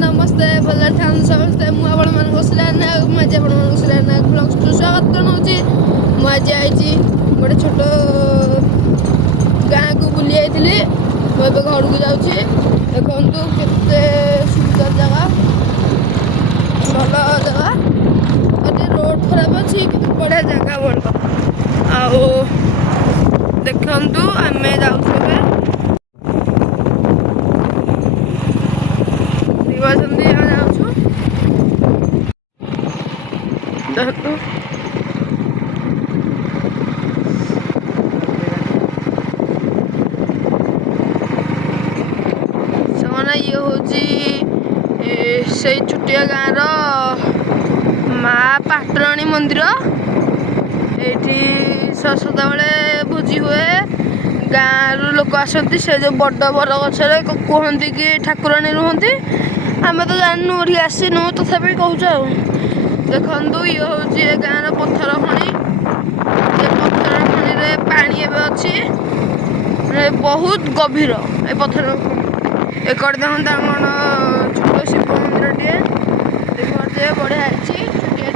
नमस्ते भल समस्ते मुझे श्रेयन नायक मुझे श्रेयन नायक ब्लॉग्स स्वागत करनौची मुझे आई गोटे छोट गाँ को बुली जाइली मुझे घर को जाऊँगी देखु केते सुंदर जगह भल जगह रोड खराब अच्छी बढ़िया जगह भल आओ देखु आम जाऊँ देखो ସେମାନେ ये होची से छुटिया गाँव माँ पाटराणी मंदिर ये सदा बेले भोजी हुए गाँव लोक आसती से जो बड़ बर गचर कहती कि ठाकुराणी रुहती आम तो जानू ये आसीनु तथापि कहूँ देखु ये हूँ गाँव पत्थर खଣି पत्थर खଣି पानी एवं अच्छी बहुत गभीर ए पत्थर एक देखते कौन छोट शिव मंदिर टे देखते बढ़िया है छुटिया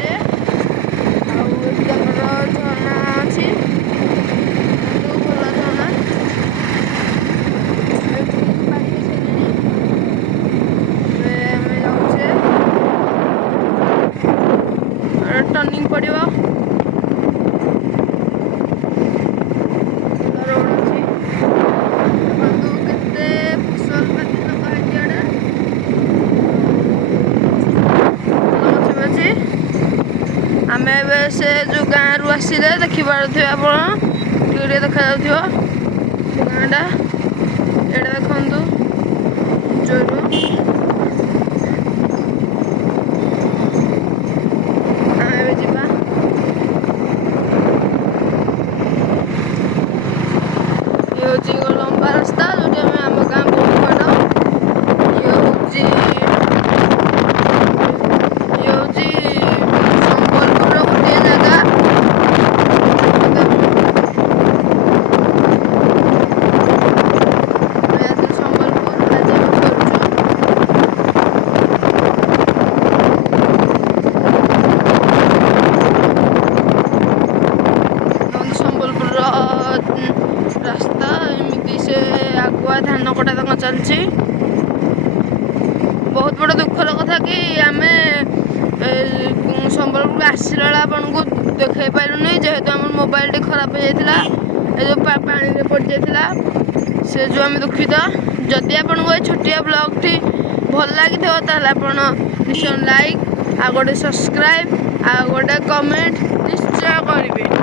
झरना अच्छी भल झरना टर्निंग पड़ो रोड अच्छी केते फसल पाती आम से जो गाँव रु आसिले देखिपे आप देखा गाँटा ये देखु जोरू लंबा रास्ता जो आम गाँ बहुत बड़ ये हूँ संबलपुर गोटे जगह संबलपुर संबलपुर रास्ता एमती से आगुआ धान कटा तक चलती बहुत बड़ दुखर कथा कि आम संबलपुर आसला आपन को देखे पाइलु नहीं जेहेतु आम मोबाइल टे खराब हो जाता जो पानी में पड़ जाता से जो आम दुखित जदि आपन को छोटिया ब्लॉग टी भल लगी निश्चय लाइक आ गोटे सब्सक्राइब आ गोटे कमेंट निश्चय करेंगे।